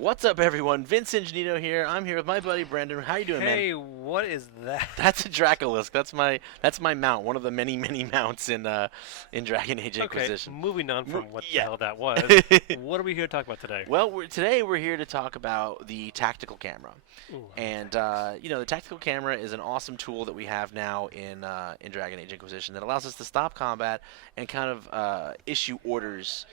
What's up, everyone? Vince Ingenito here. I'm here with my buddy Brendan. How you doing, man? Hey, what is that? That's a Dracolisk. That's my mount. One of the many mounts in Dragon Age Okay, Inquisition. moving on from what the Yeah. hell that was. What are we here to talk about today? Well, today we're here to talk about the tactical camera, Ooh, and the tactical camera is an awesome tool that we have now in Dragon Age Inquisition that allows us to stop combat and kind of issue orders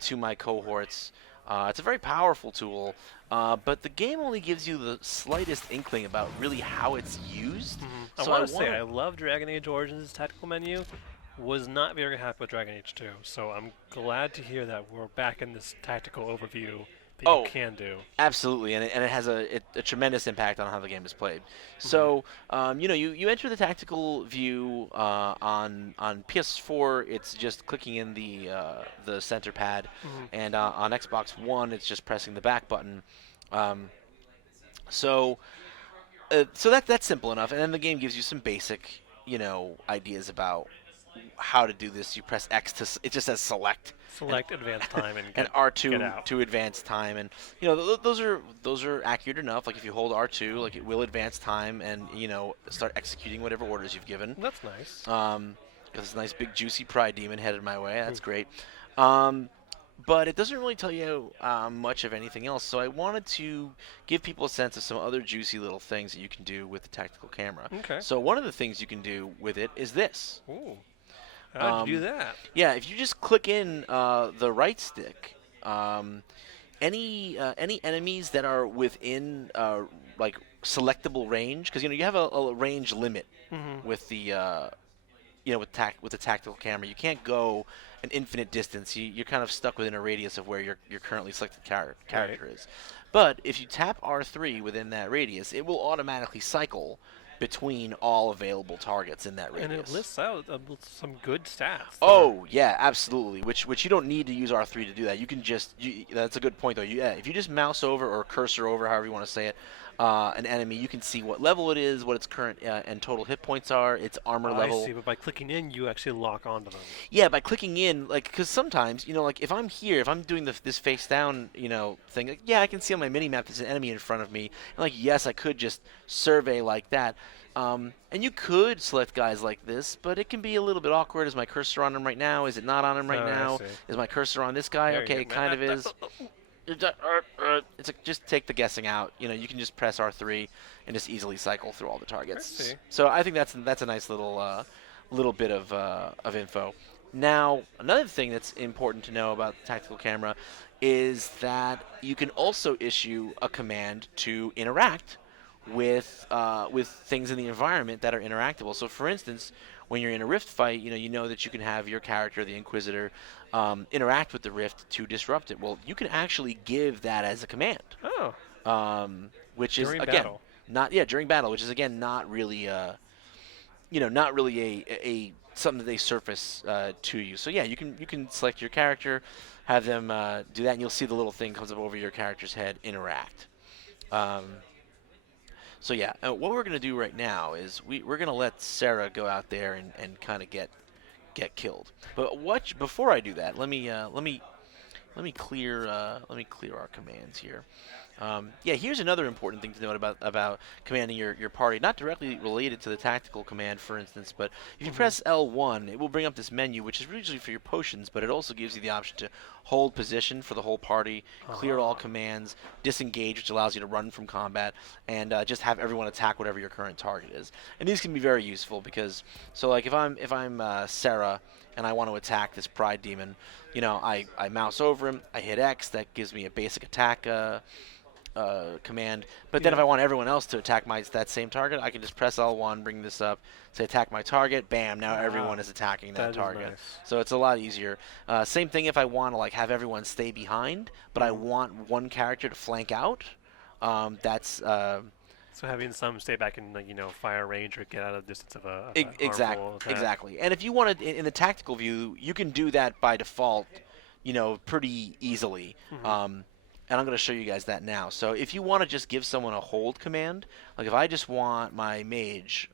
to my cohorts. It's a very powerful tool, but the game only gives you the slightest inkling about really how it's used. I So want to say I love Dragon Age Origins' tactical menu. Was not very happy with Dragon Age 2, so I'm glad to hear that we're back in this tactical overview that Oh, you can do. absolutely, and it has a tremendous impact on how the game is played. Mhm. So, you enter the tactical view on PS4. It's just clicking in the center pad, Mhm. and on Xbox One, it's just pressing the back button. Um, so, that's simple enough, and then the game gives you some basic, ideas about how to do this. You press X it just says select, and Select advanced time and and get R2 out. to advance time, and those are accurate enough. Like if you hold R2, like it will advance time, and start executing whatever orders you've given. That's nice. Got this nice big juicy pride demon headed my way. That's great. Um, but it doesn't really tell you much of anything else. So I wanted to give people a sense of some other juicy little things that you can do with the tactical camera. Okay. So one of the things you can do with it is this. Ooh. How'd you do Um, that? yeah, if you just click in the right stick, any enemies that are within like selectable range, because you have a range limit Mhm. with the with the tactical camera. You can't go an infinite distance. You're kind of stuck within a radius of where your currently selected character is. But if you tap R3 within that radius, it will automatically cycle between all available targets in that And it radius. lists out some good stats. Oh yeah, absolutely. Which you don't need to use R3 to do that. You can just that's a good point though. Yeah, if you just mouse over or cursor over, however you want to say it, an enemy, you can see what level it is, what its current and total hit points are, its armor I level. see, but by clicking in, you actually lock onto them. Yeah, by clicking in, like, because sometimes, like, if I'm here, if I'm doing this face down, thing, like, yeah, I can see on my mini map there's an enemy in front of me, and like, yes, I could just survey like that, and you could select guys like this, but it can be a little bit awkward. Is my cursor on him right now? Is it not on him right I now? see. Is my cursor on this guy? There Okay, you it go. kind of is. It's like, just take the guessing out. You can just press R3 and just easily cycle through all the I targets. see. So I think that's a nice little bit of info. Now, another thing that's important to know about the tactical camera is that you can also issue a command to interact with things in the environment that are interactable. So, for instance, when you're in a rift fight, you know that you can have your character, the Inquisitor, interact with the rift to disrupt it. Well, you can actually give that as a command, Oh, which is during again battle. not during battle, which is again not really not really a something that they surface to you. So yeah, you can select your character, have them do that, and you'll see the little thing comes up over your character's head, interact. Um, so yeah, what we're gonna do right now is we're gonna let Sarah go out there and kind of get killed. But before I do that, let me clear our commands here. Yeah, here's another important thing to note about commanding your party, not directly related to the tactical command, for instance, but if you Mhm. press L1, it will bring up this menu, which is usually for your potions, but it also gives you the option to hold position for the whole party, clear all Uh-huh. commands, disengage, which allows you to run from combat, and just have everyone attack whatever your current target is. And these can be very useful because, so like if I'm Sarah and I want to attack this pride demon, I mouse over him, I hit X, that gives me a basic attack command. But then if Yeah, I want everyone else to attack that same target, I can just press L1, bring this up, say attack my target, bam, now ah, everyone is attacking that that is target. nice. So it's a lot easier. Same thing if I want to like have everyone stay behind, but I Mhm. want one character to flank out. That's So having some stay back in, fire range or get out of the distance of a harmful attack. exactly. And if you want to, in the tactical view, you can do that by default, pretty easily. Mhm. And I'm going to show you guys that now. So if you want to just give someone a hold command, like if I just want my mage,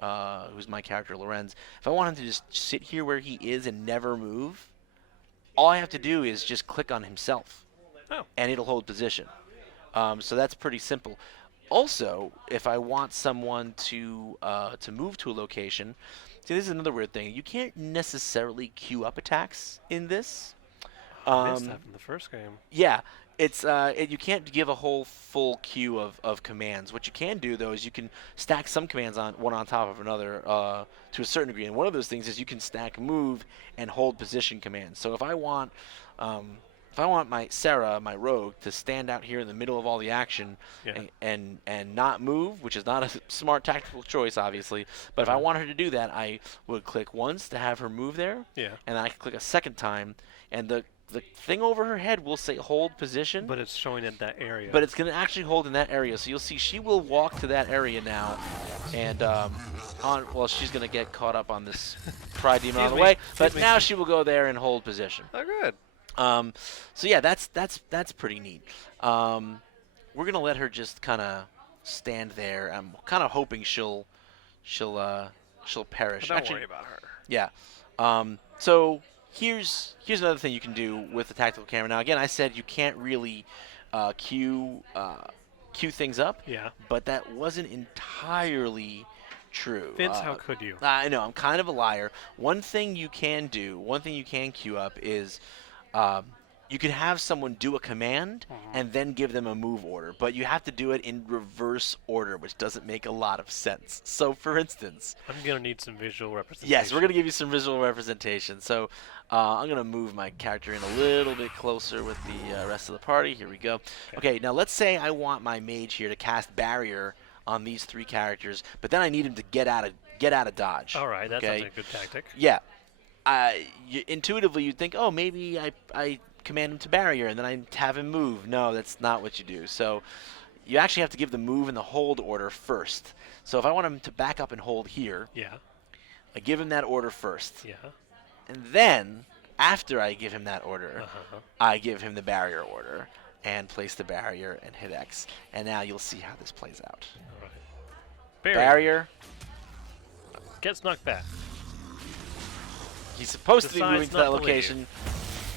who's my character Lorenz, if I want him to just sit here where he is and never move, all I have to do is just click on himself, Oh, and it'll hold position. So that's pretty simple. Also, if I want someone to move to a location, see, this is another weird thing. You can't necessarily queue up attacks in this. I missed Um, that from the first game. yeah, you can't give a whole full queue of commands. What you can do though is you can stack some commands on one on top of another to a certain degree. And one of those things is you can stack move and hold position commands. So um, if I want my Sarah, my rogue, to stand out here in the middle of all the action Yeah. and not move, which is not a smart tactical choice, obviously. But if I want her to do that, I would click once to have her move there, Yeah. and then I can click a second time, and the thing over her head will say hold position, But it's showing in that area. but it's going to actually hold in that area. So you'll see she will walk to that area now, and well, she's going to get caught up on this pride demon on the way, but now she will go there and hold position. Oh, good. So yeah, that's pretty neat. We're going to let her just kind of stand there. I'm kind of hoping she'll perish. But don't Actually, worry about her. yeah. So here's another thing you can do with the tactical camera. Now again, I said you can't really queue things up. Yeah. But that wasn't entirely true. Vince, how could you? I know I'm kind of a liar. One thing you can queue up is you can have someone do a command and then give them a move order, but you have to do it in reverse order, which doesn't make a lot of sense. So, for instance, I'm going to need some visual representation. yes, we're going to give you some visual representation. So, I'm going to move my character in a little bit closer with the rest of the party. Here we go. Okay, now let's say I want my mage here to cast barrier on these three characters, but then I need him to get out of dodge. All right, that's okay? a good tactic. Yeah. Intuitively, you'd think, oh, maybe I command him to barrier and then I have him move. No, that's not what you do. So you actually have to give the move and the hold order first. So if I want him to back up and hold here, Yeah. I give him that order first. Yeah. And then, after I give him that order, Uh-huh. I give him the barrier order and place the barrier and hit X. And now you'll see how this plays out. All right. Barrier. Gets knocked back. He's supposed to be Decides moving to not that to leave. location.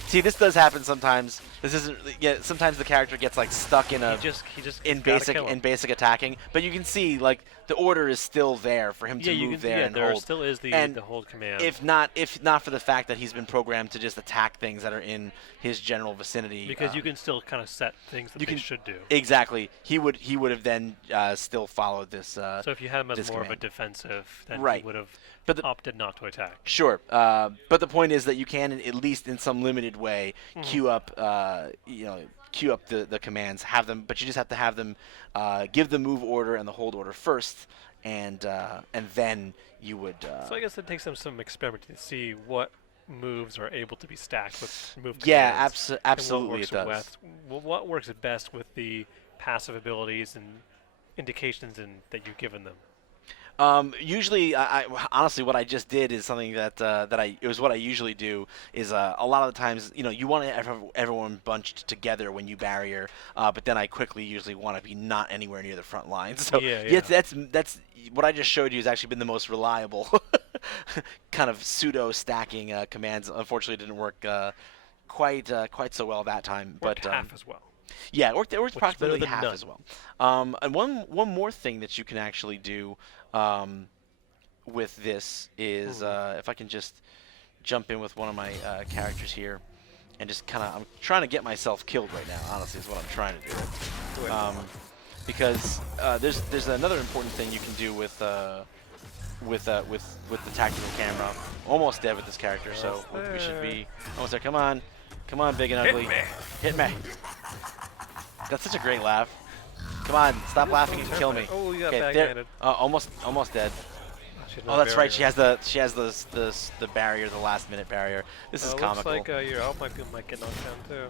See, this does happen sometimes. This isn't. Yeah, sometimes the character gets like stuck in a He just in gotta basic kill him. attacking, but you can see like the order is still there for him Yeah, to you move can. there Yeah, and there hold. still is the And hold command. If not for the fact that he's been programmed to just attack things that are in his general vicinity. because you can still kind of set things that you they can- should do. Exactly. He would have then still followed this. So if you had him as this more of a command. defensive, then Right. he would have But the- opted not to attack. Sure, but the point is that you can, at least in some limited way, queue up, queue up the commands. Have them, but you just have to have them give the move order and the hold order first, and then you would. So I guess it takes some experimenting to see what moves are able to be stacked with move yeah, commands. absolutely it and does. what works best with the passive abilities and indications that you've given them. Usually, I honestly, what I just did is something that it was what I usually do is a lot of the times, you want to have everyone bunched together when you barrier, but then I quickly usually want to be not anywhere near the front line. So Yeah. that's what I just showed you has actually been the most reliable kind of pseudo stacking commands. Unfortunately, it didn't work quite so well that time, Worked but half as well. yeah, it worked is approximately better than half none. as well. And one more thing that you can actually do with this is if I can just jump in with one of my characters here and just kind of, I'm trying to get myself killed right now. Honestly, is what I'm trying to do. Because there's another important thing you can do with the tactical camera. Almost dead with this character, so we should be almost there. Come on, big and ugly. Hit me. That's such a great laugh. Come on, stop laughing and kill me. Oh, you got Okay, backhanded. almost dead. She's Oh, not that's right. barrier. She has the barrier, the last minute barrier. This is comical. Looks like your elf might get knocked down too.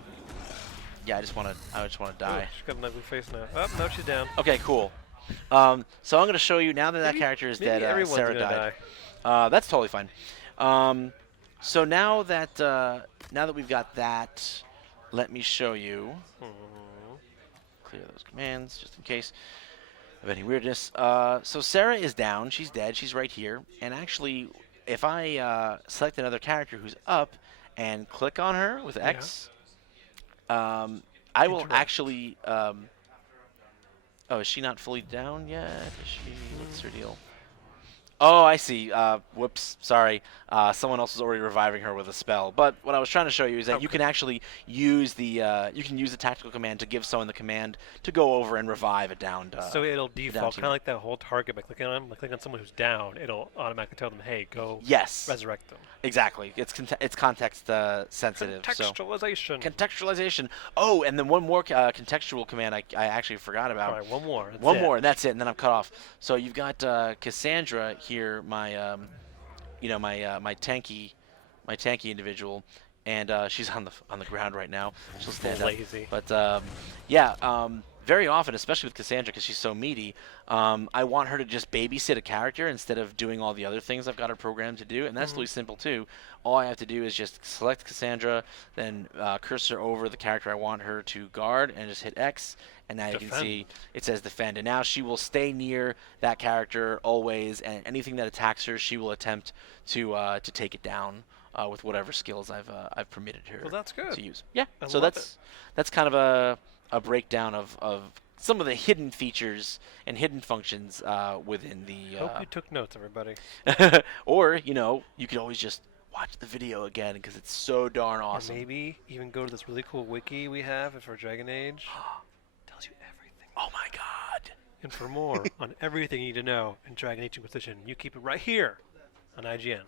Yeah, I just want to die. She's got an ugly face now. Oh, no, she's down. Okay, cool. So I'm going to show you now that Maybe- character is maybe dead. everyone's Sarah gonna died. die. That's totally fine. So now that we've got that, let me show you. Clear those commands just in case of any weirdness. So Sarah is down. She's dead. She's right here. And actually, if I select another character who's up and click on her with X, I will Interact. actually Oh, is she not fully down yet? Is she? What's her deal? Oh, I see. Whoops. Sorry. Someone else was already reviving her with a spell. But what I was trying to show you is that you Okay. can actually use the tactical command to give someone the command to go over and revive So it'll a down default, kind of teammate. like that whole target by clicking on someone who's down. It'll automatically tell them, "Hey, go Yes, resurrect them." exactly. It's context sensitive. So Contextualization. contextualization. Oh, and then one more contextual command I actually forgot All about. right, one more. That's One it. more, and that's it, and then I'm cut off. So you've got Cassandra here, my tanky individual, and she's on the ground right now. She'll stand up. Lazy. But yeah, very often, especially with Cassandra, because she's so meaty, I want her to just babysit a character instead of doing all the other things I've got her programmed to do, and that's Mhm. really simple too. All I have to do is just select Cassandra, then cursor over the character I want her to guard, and just hit X, and now you can Defend. see it says defend. And now she will stay near that character always, and anything that attacks her, she will attempt to take it down with whatever skills I've permitted her Well, that's good. to use. Yeah, I so love it. that's kind of a breakdown of some of the hidden features and hidden functions within Hope you took notes, everybody. the. Or you could always just watch the video again because it's so darn Or awesome. maybe even go to this really cool wiki we have for Dragon Age. Tells you everything. Oh my God. And for more on everything you need to know in Dragon Age Inquisition, you keep it right here on IGN.